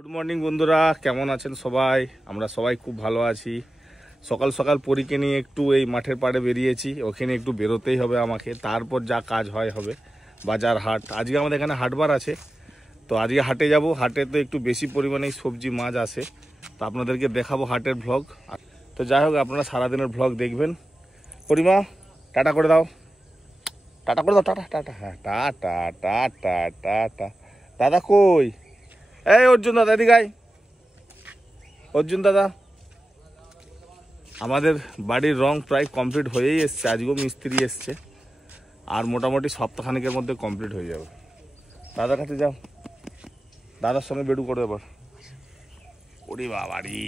Good morning বন্ধুরা, কেমন আছেন সবাই? আমরা সবাই খুব ভালো আছি। সকাল সকাল পরীকে নিয়ে একটু এই মাঠের পাড়ে বেরিয়েছি। ওখানে একটু বেরোতেই হবে আমাকে, তারপর যা কাজ হয় হবে। বাজার হাট, আজকে আমাদের এখানে হাটবার আছে, তো আজকে হাটে যাব। হাটে তো একটু বেশি পরিমাণে সবজি মাছ আসে, তো আপনাদেরকে দেখাবো হাটের ভ্লগ। তো যাই হোক, আপনারা সারাদিনের ভ্লগ দেখবেন। পরিমা, টাটা করে দাও, টাটা করে দাও, টাটা টাটা, হ্যাঁ টাটা টাটা টাটা। দাদা কই? এই অর্জুন দাদা, এদিকে আয়। অর্জুন দাদা, আমাদের বাড়ির রং প্রায় কমপ্লিট হয়েই এসছে। আজকেও মিস্ত্রি এসছে, আর মোটামুটি সপ্তাহখানেকের মধ্যে কমপ্লিট হয়ে যাবে। দাদার কাছে যাও, দাদার সঙ্গে বেডু করো এবার। ওরে বাবারি,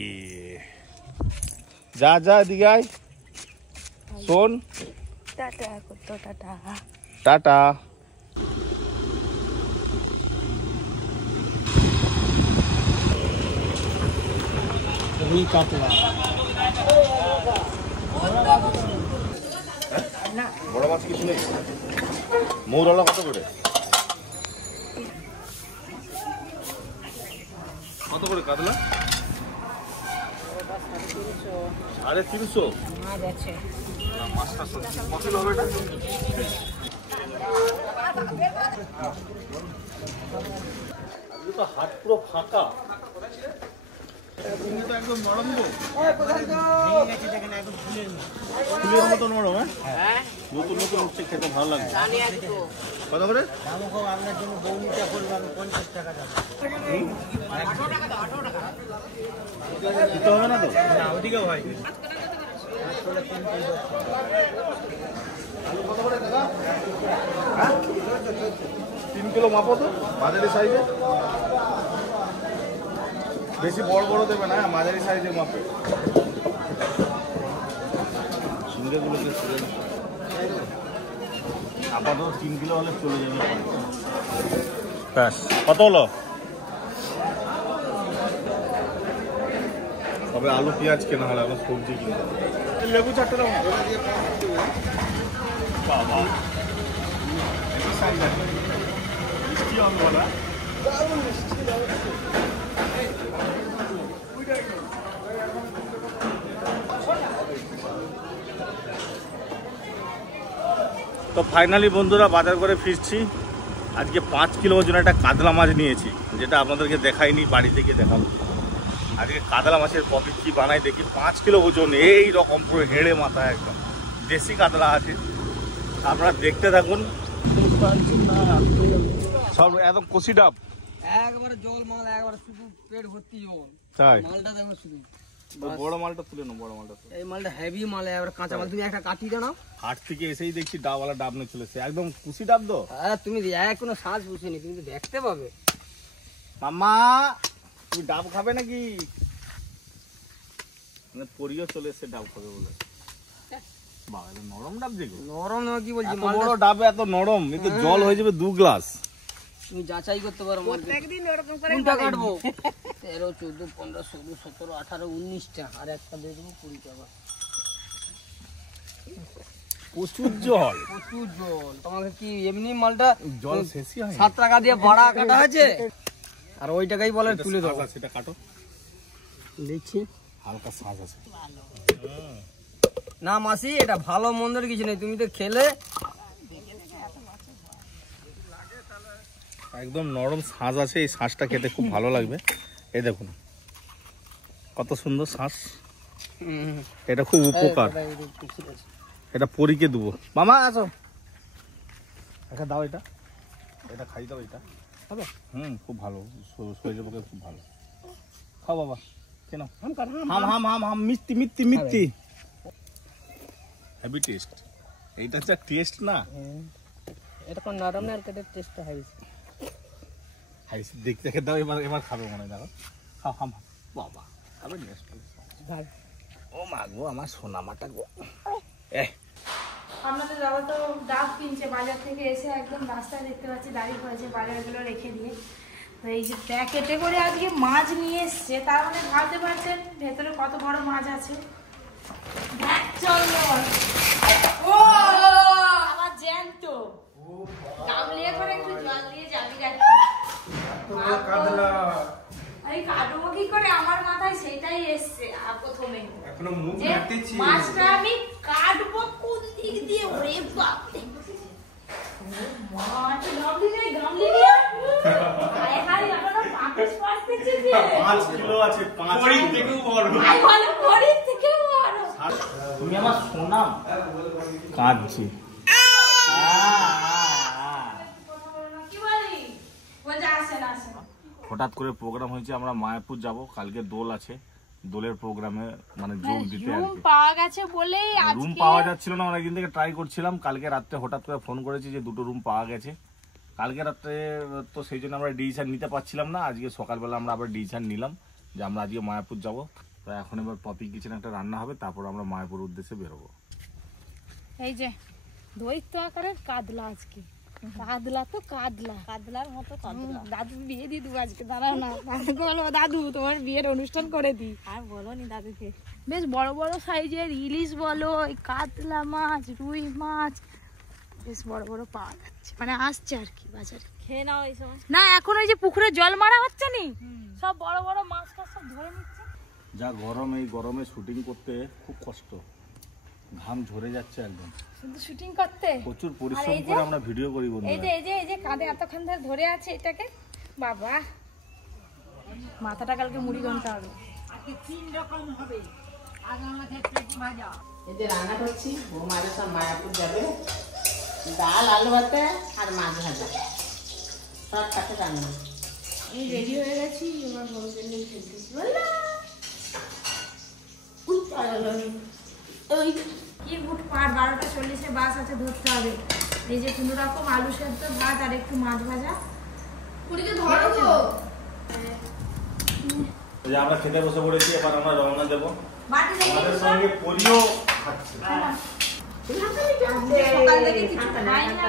যা যা এদিকে আয়। শোন, টাটা করতো, টাটা টাটা। বড় মাছ কিছু নেই? মৌরলা কত করে? কত করে কাতলা? 350। মাছটা কত হবে এটা? আজকে তো হাট পুরো ফাঁকা। একদম নরম গো, ফুলের মতো নরম। হ্যাঁ, নতুন নতুন উঠছে, খেতে ভালো লাগে। কত করে? আপনার জন্য বৌনিটা করবেন 50 টাকা দিতে হবে না তো? ওদিকেও হয়। আলু কত করে দাদা? 3 কিলো মাপো তো, মাঝারি সাইজে। বেশি বড় বড় দেবে না, মাঝারি সাইজের মাপে। ঝিঙ্গেগুলো আপাতত 3 কিলো হলে চলে যাবে। ব্যাস, কত হলো? তবে আলু পেঁয়াজ কেনা হলো, এখন সবজি কিনা। লেবু 4 টাকা। বাবা, মিষ্টি আলু বলা। তো ফাইনালি বন্ধুরা, বাজার করে ফিরছি। আজকে 5 কিলো ওজন একটা কাতলা মাছ নিয়েছি, যেটা আপনাদেরকে দেখাইনি, বাড়ি থেকে দেখাবো। আজকে কাতলা মাছের কত কি বানাই দেখি। 5 কিলো ওজন, এই রকম পুরো হেড়ে মাথা, একদম দেশি কাতলা আছে। আপনারা দেখতে থাকুন। সব একদম কষি ডাব, একবারে জল মাল, একবারে শুধু পেট ভর্তি জল। তাই মালটা দেখো শুধু। বড় মালটা তুলে নাও, বড় মালটা। এই মালটা হেভি মাল, একবারে কাঁচা মাল। তুমি একটা কাটি দাও। হাট থেকে এসেই দেখছি ডাবওয়ালা ডাব নিয়ে চলেছে, একদম কুশি ডাব। তো হ্যাঁ, তুমি কোনো সাজ বুঝিনি, তুমি তো দেখতে পাবে। মামা, তুমি ডাব খাবে নাকি? মানে পরিও চলে এসে ডাব খাবে বলে। বাবা, নরম ডাব যেগুলো। নরম নয়, কি বলছি, বড় ডাবে এত নরম, কিন্তু জল হয়ে যাবে 2 গ্লাস। তুমি যাচাই করতে পারো। প্রত্যেকদিন এরকম করে কোনটা কাটবো? 13, 14, 15, 16, 17, 18, 19টা, আর একটা দিয়ে দেবো 20 টাকা। প্রচুর জল, প্রচুর জল। তোমাকে কি এমনি মালটা জল শেষই হয় 7 টাকা দিয়ে ভাড়া কাটা আছে, আর ওই টাকাই বলে তুলে দাও। সেটা কাটো, দেখছি হালকা শ্বাস আছে। না মাসি, এটা ভালো মন্দের কিছু নেই, তুমি তো খেলে। একদম নরম শ্বাস আছে, এই শ্বাসটা খেতে খুব ভালো লাগবে। এই দেখুন কত সুন্দর শ্বাস, এটা খুব উপকার। এটা পরীকে দেবো। মামা আসো, এটা দাও, এটা এটা খাই দাও, এটা হবে। খুব ভালো, শরীরের পক্ষে খুব ভালো। খাও বাবা, কেন? হাম হাম হাম হাম, মিষ্টি মিষ্টি মিষ্টি, হেভি টেস্ট। এইটা হচ্ছে টেস্ট না, এটা কোন নরম না, এর টেস্টটা হাইছে। দেখতে দাও, এবার এবার খাবে মনে হয়। দেখো, খাও, হাম হাম। বাবা খাবে নি? ও মা গো, আমার সোনা মাটা গো। আপনাদের দাদা তো ডাব কিনছে বাজার থেকে এসে, একদম রাস্তায় দেখতে পাচ্ছি দাঁড়িয়ে পড়েছে, বাজারগুলো রেখে দিয়ে। তো এই যে প্যাকেটে করে আজকে মাছ নিয়ে এসছে, তার মানে ভাবতে পারছেন ভেতরে কত বড় মাছ আছে। ও আমার জ্যান্ত গামলিয়ে করে একটু জল দিয়ে যাবি রাখি। এই কাটবো কি করে আমার মাথায় সেটাই এসছে প্রথমে। এখনো মুখ যে কাটতেছি। মাছটা আমি কাটবো কোন দিক দিয়ে, ওরে বাপ রে। মাছ গামলি নেই, গামলি নিয়ে হায় হায় এখনো পাপিস পারতেছে যে 5 কিলো আছে, 5 পরির থেকেও বড়। আই বলে পরির থেকেও বড়। তুমি আমার সোনাম কাঁদছি। কি বলি? বলছে আসেন আসেন। হঠাৎ করে প্রোগ্রাম হয়েছে, আমরা মায়াপুর যাব, কালকে দোল আছে, দোলের প্রোগ্রামে মানে যোগ দিতে আর রুম কি। পাওয়া গেছে বলেই রুম আজকে পাওয়া যাচ্ছিল না, অনেকদিন থেকে ট্রাই করছিলাম। কালকে রাত্রে হঠাৎ করে ফোন করেছি যে 2টো রুম পাওয়া গেছে। কালকে রাত্রে তো সেই জন্য আমরা ডিসিশন নিতে পারছিলাম না। আজকে সকালবেলা আমরা আবার ডিসিশন নিলাম যে আমরা আজকে মায়াপুর যাব। তো এখন এবার পপি কিচেন একটা রান্না হবে, তারপর আমরা মায়াপুর উদ্দেশ্যে বেরোবো। এই যে দৈত্য আকারের কাদলা আজকে, কাদলা তো কাদলা, কাদলার মতো কাদলা। দাদু বিয়ে দিয়ে দেবো আজকে, দাঁড়াও না। দাদুকে বলবো দাদু তোমার বিয়ের অনুষ্ঠান করে দিই। আর বলো নি দাদুকে, বেশ বড় বড় সাইজের ইলিশ বলো, এই কাতলা মাছ, রুই মাছ বেশ বড় বড় পাওয়া যাচ্ছে, মানে আসছে আর কি বাজারে। খেয়ে নাও এই সময়। না এখন ওই যে পুকুরে জল মারা হচ্ছে নি, সব বড় বড় মাছ টাছ সব ধরে নিচ্ছে। যা গরম, এই গরমে শুটিং করতে খুব কষ্ট, ঘাম ঝরে যাচ্ছে একদম। শুধু শুটিং করতে প্রচুর পরিশ্রম করে আমরা ভিডিও করি এই বন্ধুরা। যে এই যে এই যে কাঁধে এতক্ষণ ধরে ধরে আছে এটাকে, বাবা মাথাটা কালকে মুড়ি ঘন্টা হবে। এই যে রান্না করছি, বৌমারা সব মায়াপুর যাবে, ডাল আলু ভাতে আর মাছ ভাজা, সব কাছে রান্না। আমি রেডি হয়ে গেছি, আমার বউকে নিয়ে খেলতেছি। ওই কি বুটপাট 12টা 40-এ বাস আছে, ধরতে হবে। এই যে কোনো রকম আলু সেদ্ধ, ভাত আর একটু মাছ ভাজা। পুরিকে ধরো গো। এই যে আমরা খেতে বসে পড়েছি, এবার আমরা রওনা দেব। বাটি দেখি আমাদের সঙ্গে পরিও খাচ্ছে। সকাল থেকে কিছু খাই না,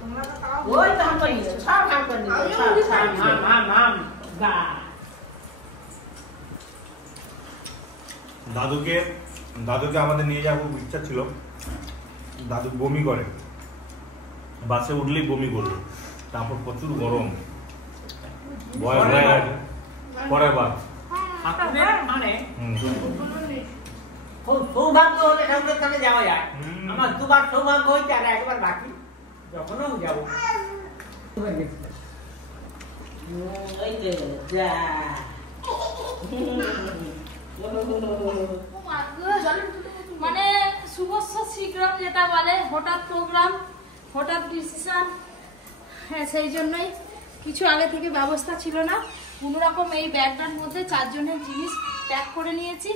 তোমরা তো তাও ওই তো হাম করে নিও, সব হাম করে নিও, সব হাম গা। দাদুকে আমাদের নিয়ে যাওয়ার খুব ইচ্ছা ছিল। দাদু বমি করে, বাসে উঠলেই বমি করবে, তারপর প্রচুর গরম, ভয় হয়ে গেছে। পরের বার মানে হুম। খুব সৌভাগ্য হলে ঠাকুরের কাছে যাওয়া যায়। আমার দুবার সৌভাগ্য হয়েছে, আর একবার বাকি, যখনও যাবো। ওই যে যা মানে শুভস্য শীঘ্রম যেটা বলে, হঠাৎ প্রোগ্রাম, হঠাৎ ডিসিশন। হ্যাঁ, সেই জন্যই কিছু আগে থেকে ব্যবস্থা ছিল না। কোনো রকম এই ব্যাগটার মধ্যে 4 জনের জিনিস প্যাক করে নিয়েছি।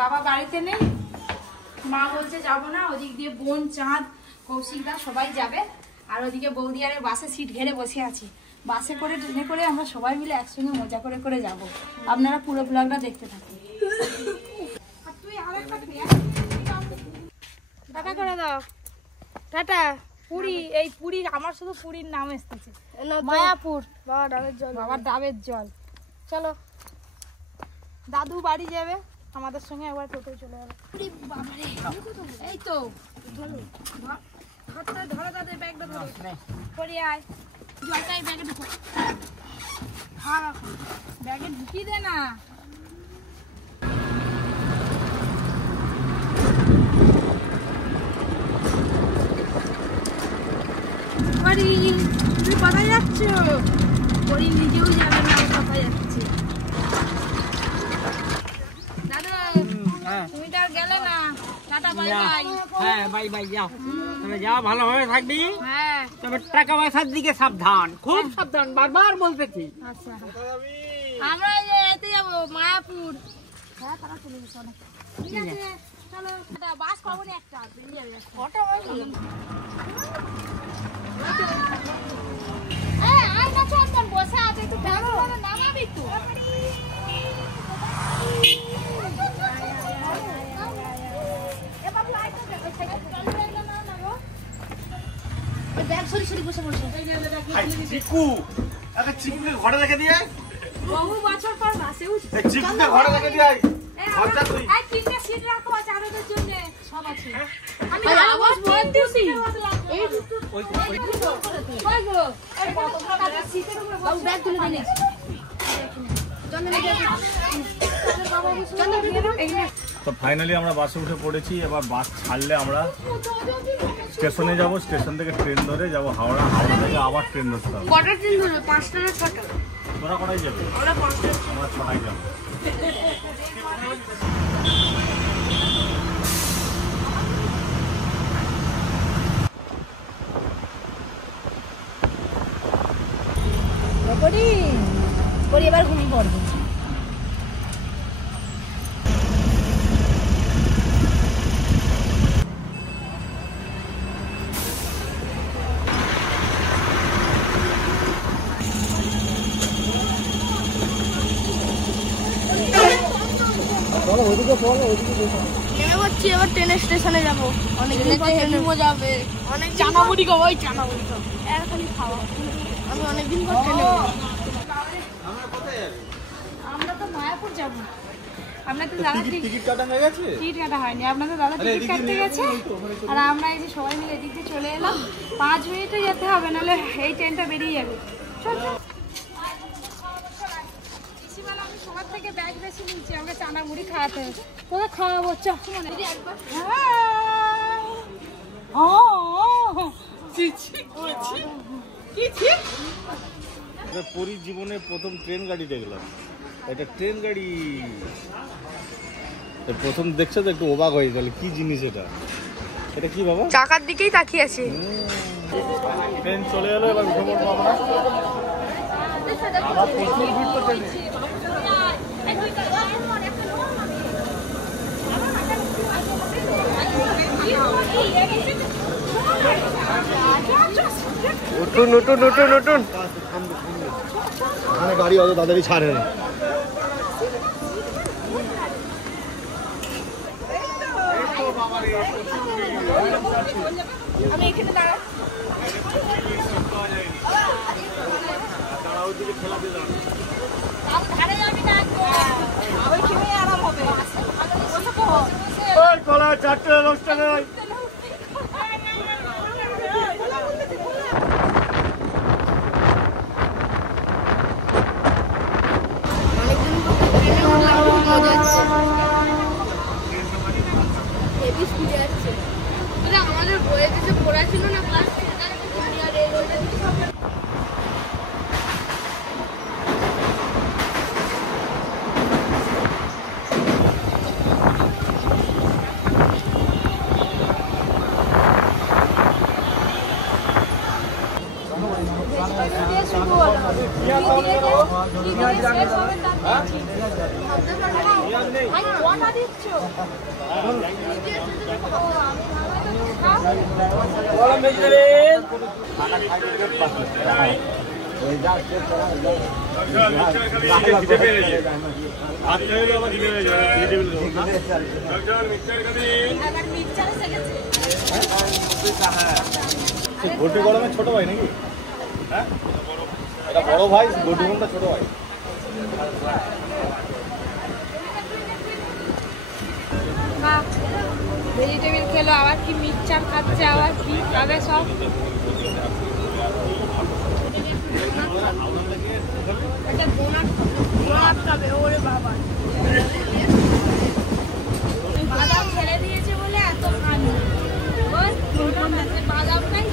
বাবা বাড়িতে নেই, মা বলছে যাবো না, ওদিক দিয়ে বোন, চাঁদ, কৌশিকদা সবাই যাবে। আর ওদিকে বৌদি আরে বাসে সিট ঘেরে বসে আছি। বাসে করে ট্রেনে করে আমরা সবাই মিলে একসঙ্গে মজা করে করে যাব। আপনারা পুরো ব্লগটা দেখতে থাকুন। টাটা করে দাও, টাটা। পুরী, এই পুরী আমার শুধু পুরীর নাম এসেছে, মায়াপুর। বাবার ডাবের জল। চলো, দাদু বাড়ি যাবে, আমাদের সঙ্গে একবার টোটো চলে যাবে। এই তো ধরো দাদু, ব্যাগটা ধরো, পরে আয়, জলটাই ব্যাগে ঢুকো। হ্যাঁ, ব্যাগে ঢুকিয়ে দে না। তুমি কোথায় যাচ্ছ? পরি নিজেও যাবে না কোথায় যাচ্ছে। দাদা তুমি তো আর গেলে না, টাটা বাই বাই। হ্যাঁ, বাই বাই, যাও তবে, যাও ভালোভাবে থাকবি। হ্যাঁ তবে টাকা পয়সার দিকে সাবধান, খুব সাবধান, বারবার বলতেছি। আচ্ছা, আমরা এই যে এতে যাবো মায়াপুর। হ্যাঁ, তারা চলে গেছে অনেক। ঠিক আছে, চলো। বাস পাবো না, একটা বেরিয়ে যাবে। অটো হয়ে গেল। আয় না, চন্দন বসে আছে, একটু ব্যাগটা নামাবি তো। ব্যাগ সরি সরি বসে বসে। চিকু, আরে চিকুকে ঘরে রেখে দিয়ে, বহু বছর পর বাসে উঠছি। চিকুকে ঘরে রেখে দিয়ে। এই তিনটা সিট রাখো চারজনের জন্য, সব আছে। আমি আওয়াজ বলতেছি। এই ওই গো, এই কত বড় সিটের উপরে বসে ব্যাগ তুলে দিন। তো ফাইনালি আমরা বাসে উঠে পড়েছি। এবার বাস ছাড়লে আমরা স্টেশনে যাব, স্টেশন থেকে ট্রেন ধরে যাব হাওড়া, হাওড়া থেকে আবার ট্রেন ধরতে হবে। কটার ট্রেন ধরবে? 5টা না 6টা? তোরা কটায় যাবে? আমরা 5টা। আমরা 6টায় যাবো। এবার ঘুমিয়ে পড়বো। নেমে পড়ছি, এবার ট্রেনের স্টেশনে যাবো। অনেকদিন পর ট্রেনে যাবে, অনেক চানামুড়ি খাবো, ওই চানামুড়ি খাবো এর খালি খাওয়া। আমি অনেকদিন পর ট্রেনে আমরা তো মায়াপুর যাবো। আপনাদের দাদা টিকিট কাটা হয়ে গেছে? টিকিট কাটা হয়নি, আপনাদের দাদা টিকিট কাটতে গেছে আর আমরা এই যে সবাই মিলে এদিক দিয়ে চলে এলাম। 5 মিনিটে যেতে হবে, নাহলে এই ট্রেনটা বেরিয়ে যাবে। চল চল। আমি সবার থেকে ব্যাগ বেশি নিচ্ছি, আমাকে চানা মুড়ি খাওয়াতে হবে। তোকে খাওয়াবো, চ। পুরী জীবনে প্রথম ট্রেন গাড়ি দেখলাম। এটা ট্রেন গাড়ি প্রথম দেখছো তো একটু অবাক হয়ে গেল, কি জিনিস এটা? এটা কি বাবা? চাকার দিকেই তাকিয়ে আছে। ট্রেন চলে এলো, এবার উঠে পড়বো আমরা। আবার প্রচুর ভিড় তো ট্রেনে। উঠুন উঠুন উঠুন উঠুন, এখানে গাড়ি অত তাড়াতাড়ি ছাড়ে না। আমি এখানে দাঁড়াচ্ছি। চারটে অনুষ্ঠানে আমাদের বইয়ে যে পড়া ছিল না ক্লাস গোটি গরমে ছোট ভাই নাকি? হ্যাঁ, এটা বড় ভাই, গোটি গরমটা ছোট ভাই। ভেজিটেবিল খেলো, আবার কি মিক্সচার খাচ্ছে, আবার কি খাবে সব। বাদাম ছেড়ে দিয়েছে বলে এত খানি। বাদাম নাই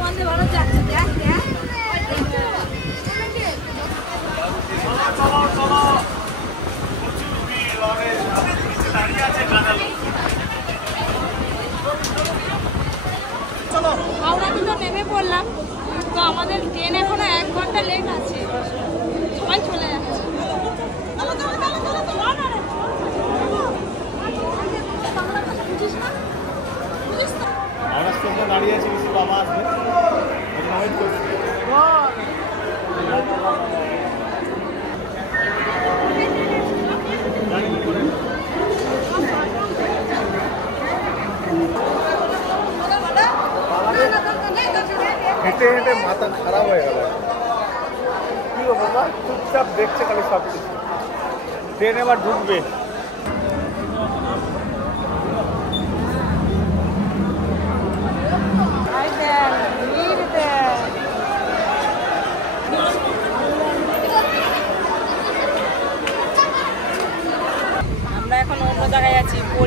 বন্ধে ভালো যাচ্ছে। দেখ দেখ হাওড়া কিন্তু নেমে পড়লাম। তো আমাদের ট্রেন এখনো 1 ঘন্টা লেট আছে, সবাই চলে যাচ্ছে। আমরা স্টেশনে দাঁড়িয়ে আছি, বেশি বাবা আসবে, ওয়েট করছি। হেঁটে হেঁটে মাথা খারাপ হয়ে গেল। কি বাবা চুপচাপ দেখছে খালি সব কিছু। ট্রেন এবার ঢুকবে।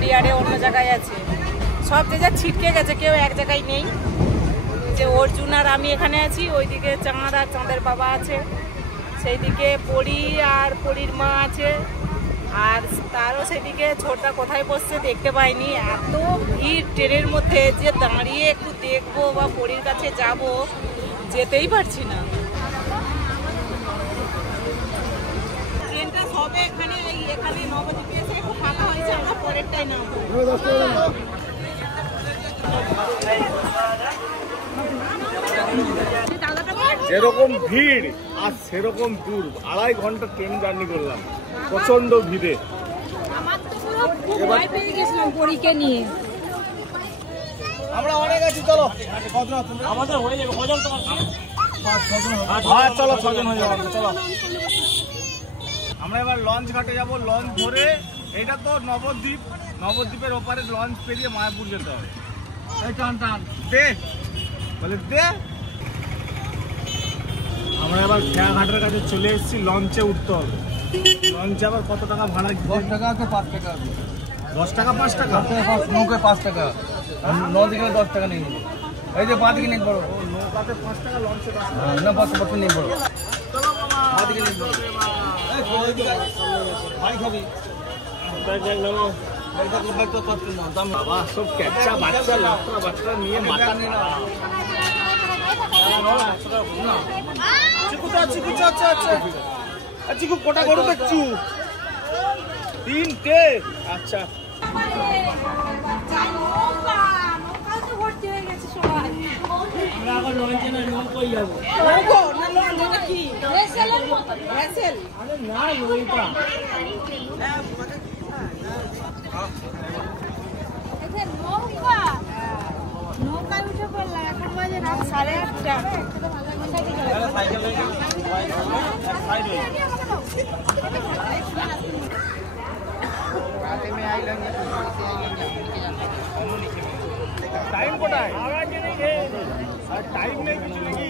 গড়িয়ারে অন্য জায়গায় আছে, সব যে যা ছিটকে গেছে, কেউ এক জায়গায় নেই। যে অর্জুন আর আমি এখানে আছি, ওইদিকে চাঁদ আর চাঁদের বাবা আছে, সেইদিকে পরি আর পরির মা আছে, আর তারও সেদিকে ছোটটা কোথায় বসছে দেখতে পাইনি। এত ভিড় ট্রেনের মধ্যে যে দাঁড়িয়ে একটু দেখবো বা পরির কাছে যাব, যেতেই পারছি না। ট্রেনটা সবে এখানে নবদ্বীপে এসে একটু ফাঁকা হয়েছে, আমরা পরেরটাই নামবো। যেরকম ভিড় আর সেরকম দূর, 2.5 ঘন্টা ট্রেন জার্নি করলাম প্রচন্ড ভিড়ে। আমার তো পুরো খুব ভয় পেয়ে গেছিলাম পরীকে নিয়ে। আমরা অনেক আছি, চলো আমাদের হয়ে যাবে। কজন তোমার? হ্যাঁ চলো, 6 জন হয়ে যাবে, চলো। আমরা এবার লঞ্চ ঘাটে যাব, লঞ্চ ধরে, এটা তো নবদ্বীপ, নবদ্বীপের ওপারে লঞ্চ পেরিয়ে মায়াপুর যেতে হবে। দে বলে দে। আমরা এবার খেয়াঘাটের কাছে চলে এসেছি, লঞ্চে উঠতে হবে। লঞ্চে আবার কত টাকা ভাড়া? 10 টাকা আছে, 5 টাকা আছে। 10 টাকা 5 টাকা? নৌকায় 5 টাকা, নদীকে 10 টাকা নিয়ে নেবো। এই যে বাদিকে নিয়ে বড় নৌকাতে 5 টাকা, লঞ্চে 10 টাকা। না 5 টাকা নিয়ে বড়। চলো মামা, বাদিকে নিয়ে বড়। ভাই খাবি? বাবা সব ক্যাচা বাচ্চা, লাফরা বাচ্চা নিয়ে মাথা নিয়ে না। চিকু কোটা গরু দেখছু? 3টে। আচ্ছা নৌকায় উঠে পড়লাম, এখন বাজে রাত 8:30। টাইম কোটায়? টাইম নেই কিছু নাকি?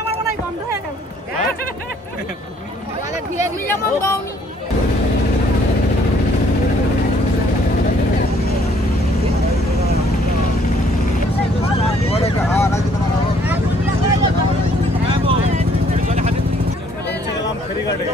আমার মনে হয় বন্ধ হয়ে গেল। ধীরে ধীরে যেমন গাউনি। ফেরিঘাটে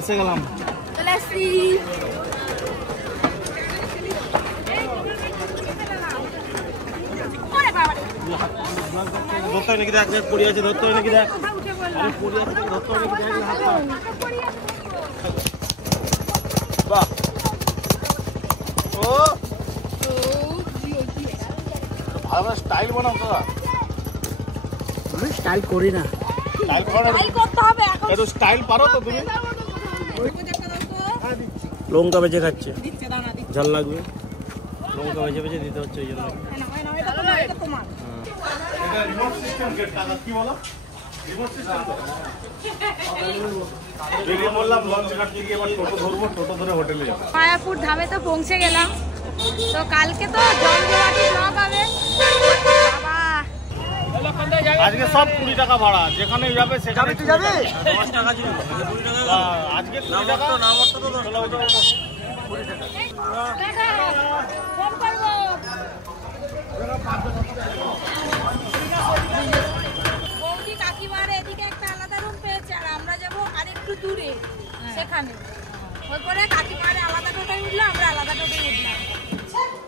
এসে গেলাম। চলে আসছি। ধরতে নাকি দেখ, দেখ পড়ে আছে, ধরতে নাকি দেখ, পড়ে আছে, ধরতে নাকি দেখ। বাহ, ও ভালো স্টাইল বানাও দাদা। স্টাইল করি না, স্টাইল করতে হবে এখন। এত স্টাইল পারো তো তুমি? লঙ্কা বেজে খাচ্ছে, ঝাল লাগবে, লঙ্কা বেজে বেজে দিতে হচ্ছে, ওই জন্য। এটা রিমোট সিস্টেম গেট কাকা, কি বলো? রিমোট সিস্টেম তো। বেরিয়ে বললাম লঞ্চ ঘাট থেকে এবার টোটো ধরবো, টোটো ধরে হোটেলে যাবো। মায়াপুর ধামে তো পৌঁছে গেলাম। তো কালকে তো জমজমাটি ব্লগ হবে। বাবা আজকে সব 20 টাকা ভাড়া, যেখানে যাবে সেখানে যাবে। 10 টাকা ছিল আজকে 20 টাকা। নামটা তো 20 টাকা। ফোন করবো। বৌদি কাকিমার এদিকে একটা আলাদা রুম পেয়েছে, আর আমরা যাবো আরেকটু দূরে, সেখানে। ওই করে কাকিমার আলাদা টোটোয় উঠলো, আমরা আলাদা টোটোয় উঠলাম।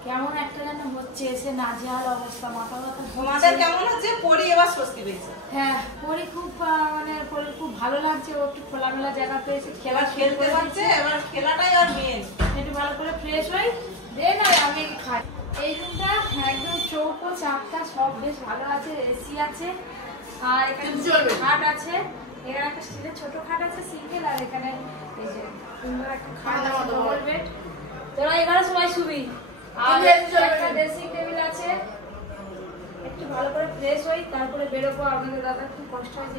কেমন একটা যেন হচ্ছে, এসে নাজেহাল অবস্থা, মাথা ব্যথা। তোমাদের কেমন হচ্ছে? পরি এবার স্বস্তি পেয়েছে। হ্যাঁ, পরি খুব মানে পরির খুব ভালো লাগছে, ও একটু খোলামেলা জায়গা পেয়েছে, এবার খেলতে পারছে, এবার খেলাটাই আর মেন। একটু ভালো করে ফ্রেশ হই, দে না আমি খাই। এই রুমটা একদম চৌকো চাপটা, সব বেশ ভালো আছে, এসি আছে, আর এখানে খাট আছে, এখানে একটা স্টিলের ছোট খাট আছে সিঙ্গেল, আর এখানে এই যে সুন্দর একটা খাট আছে, ডবল বেড। তোরা এখানে সবাই শুবি। আর একটা ড্রেসিং টেবিল আছে, একটু ভালো করে ফ্রেশ হই, তারপরে বেরোবো। আপনাদের দাদা খুব কষ্ট হয়েছে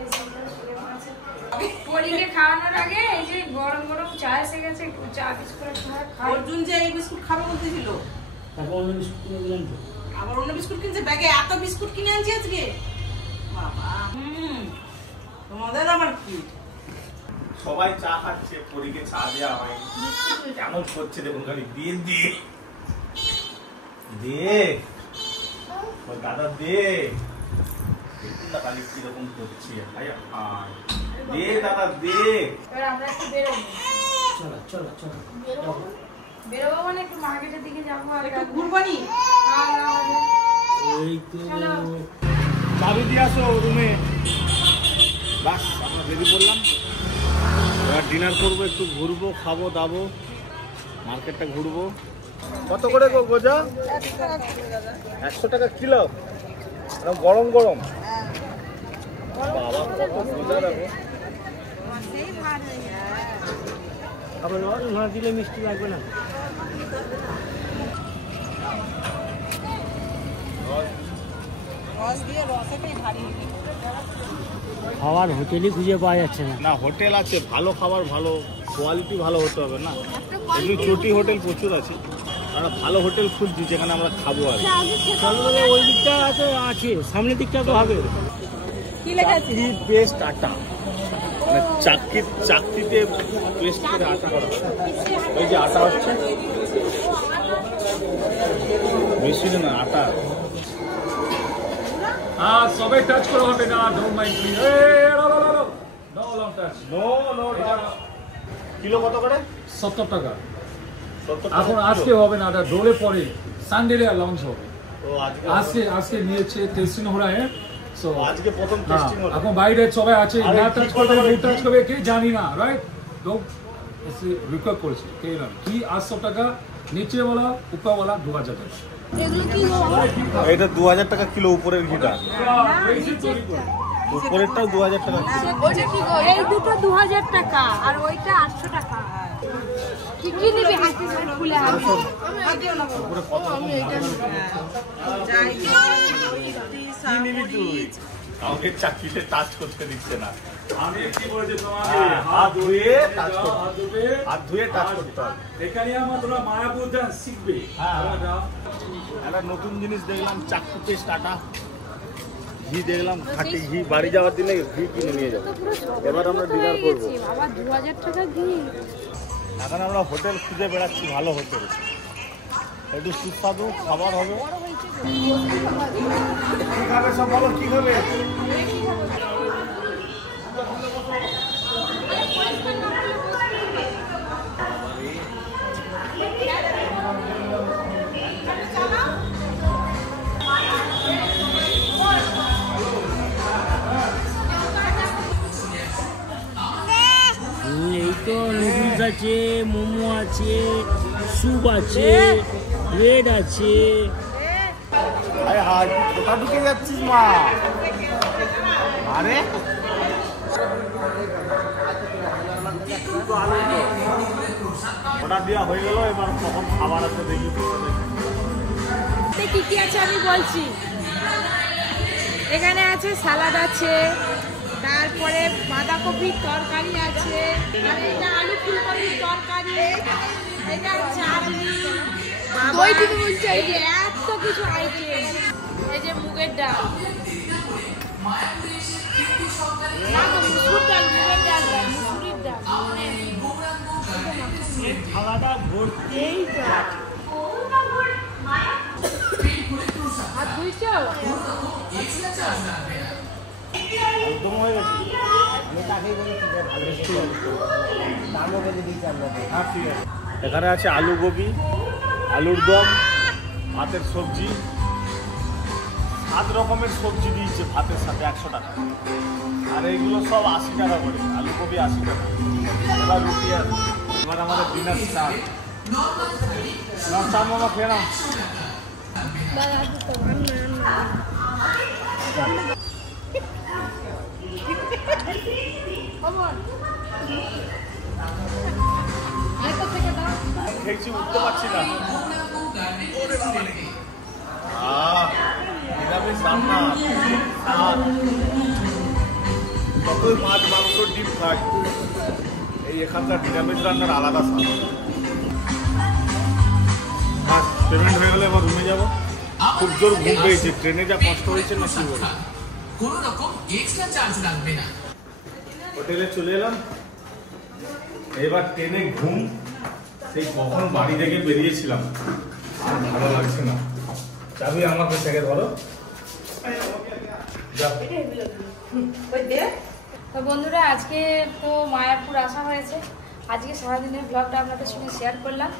আছে। পরীকে খাওয়ানোর আগে এই যে গরম গরম চা এসে গেছে, একটু চা বিস্কুট করে খাই। অর্জুন যে এই বিস্কুট খাবে বলতেছিল, তারপর অন্য বিস্কুট কিনে দিলাম তো। আবার অন্য বিস্কুট কিনছে, ব্যাগে এত বিস্কুট কিনে আনছি আজকে বাবা। তোমাদের আবার কি, সবাই চা খাচ্ছে, পরীকে চা দেওয়া হয়, কেমন করছে দেখুন খালি দিয়ে দিয়ে দে দাদা দে, দেখুন না খালি কিরকম করছে। দে দাদা দে। এবার আমরা একটু বেরোবো। চলো চলো চলো বেরোবো মানে একটু মার্কেটের দিকে যাবো আর একটু ঘুরবানি। এই তো চাবি দিয়ে আসো রুমে। বাস আমরা বেরিয়ে পড়লাম, এবার ডিনার করবো, একটু ঘুরবো, খাবো দাবো, মার্কেটটা ঘুরবো। কত করে গো গোজা? 100 টাকা কিলো, গরম গরম। বাবা কত গোজা দেখো। আবার না দিলে মিষ্টি লাগবে না। রস দিয়ে রসেটাই ভারী। খাওয়ার হোটেলই খুঁজে পাওয়া যাচ্ছে না। না হোটেল আছে, ভালো খাবার, ভালো কোয়ালিটি ভালো হতে হবে না। এমনি চটি হোটেল প্রচুর আছে, আমরা ভালো হোটেল খুঁজছি যেখানে আমরা খাবো। আর ওই দিকটা আছে, সামনের দিকটা তো হবে। কি লেখা আছে? পেস্ট আটা, মানে চাকতিতে পেস্ট করে আটা করা হয়। এই যে আটা হচ্ছে মেশিনে না, আটা। সবাই টাচ করা হবে না, don't mind please. No long touch. No no, kilo কত করে? 70 টাকা। 70 এখন টাকা আজকে কিলো? হবে না, এটা ডোলে পরে সানডে লঞ্চ হবে। ও আজকে আজকে আজকে নিয়েছে, টেস্টিং हो रहा है। সো আজকে প্রথম টেস্টিং হলো। এখন বাইরে সবাই আছে, আরে না কি টাচ করতে করবে, হবে? টাচ করবে কে জানি না, রাইট? তো এসে রিকোয়েস্ট করেছে কে না কি 800 টাকা, নিচে वाला ऊपर वाला 2000 টাকা। এটা 2000 টাকা কিলো উপরের ঘিটা, উপরেরটাও 2000 টাকা কিলো। ওইটা কি গো? এই দুটো 2000 টাকা আর ওইটা 800 টাকা। কি কি নিবি হাতে খুলে হাতে? উপরে কত রকম যাই কি নিবি তুই? কাউকে চাকরিতে টাচ করতে দিচ্ছে না। আমি কি বলেছি তোমাকে, হ্যাঁ, হাত ধুয়ে টাচ যাও, করতে, হাত ধুবে, হাত ধুয়ে টাচ করতে হবে। এখানে আমার তোমরা মায়াপুর ডান্স শিখবে। হ্যাঁ। তোমরা যাও। একটা নতুন জিনিস দেখলাম, চাকু পেস্ট আটা, ঘি দেখলাম, খাঁটি ঘি। বাড়ি যাওয়ার দিনে ঘি কিনে নিয়ে যাবো। এবার আমরা ডিনার করবো। বাবা 2000 টাকা ঘি। এখন আমরা হোটেল খুঁজে বেড়াচ্ছি, ভালো হোটেল, একটু সুস্বাদু খাবার হবে। কি খাবে সব বলো, কি খাবে? এই তো নুডলস আছে, মোমো আছে, স্যুপ আছে, ব্রেড আছে। আরে হাই, কোথা ঢুকে যাচ্ছিস মা? আরে ওটা দেওয়া হয়ে গেল, এবার কখন খাবার আছে দেখি। কি কি আছে আমি বলছি। এখানে আছে সালাদ আছে, তারপরে বাঁধাকপির তরকারি আছে, আর এটা আলু ফুলকপির তরকারি, এটা চাটনি, দই দিতে বলছে, এই যে এত কিছু আইটেম। এই যে মুগের ডাল, না গো, মুসুর ডাল, মুগের ডাল নয়, মুসুরির ডাল। খাওয়াটা ভর্তিই যায়। আর 200 একদম হয়ে গেছে। হ্যাঁ ঠিক আছে। এখানে আছে আলু গোবি, আলুর দম, ভাতের সবজি, 7 রকমের সবজি দিয়েছে ভাতের সাথে 100 টাকা। আর এইগুলো সব 80 টাকা করে, আলু গোবি 80 টাকা। এবার রুটি আছে। এবার আমাদের ডিনার স্টার্ট। না চা মামা খেয়ে নাও। খেয়েছি, উঠতে পারছি না। নিরামিষ রান্না স্বাদ যতই মাছ মাংস ডিম খাই এই এখানকার নিরামিষ রান্নার আলাদা স্বাদ। আর পেমেন্ট হয়ে গেলে এবার রুমে যাবো। খুব জোর ঘুম পেয়েছে, ট্রেনে যা কষ্ট হয়েছে না কি বলবো। কোনো রকম এক্সট্রা চার্জ লাগবে না। হোটেলে চলে এলাম, এবার ট্রেনে ঘুম। সেই কখন বাড়ি থেকে বেরিয়েছিলাম, আর ভালো লাগছে না। চাবি আমাকে থেকে ধরো। তো বন্ধুরা, আজকে তো মায়াপুর আসা হয়েছে। আজকে সারাদিনের ব্লগটা আপনাদের সঙ্গে শেয়ার করলাম।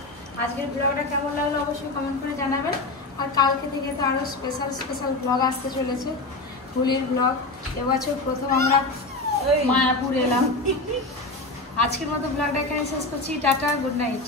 আজকের ব্লগটা কেমন লাগলো অবশ্যই কমেন্ট করে জানাবেন। আর কালকে থেকে তো আরও স্পেশাল ব্লগ আসতে চলেছে, হোলির ব্লগ। এবছর প্রথম আমরা মায়াপুর এলাম। আজকের মতো ব্লগটা এখানে শেষ করছি। Tata, good night.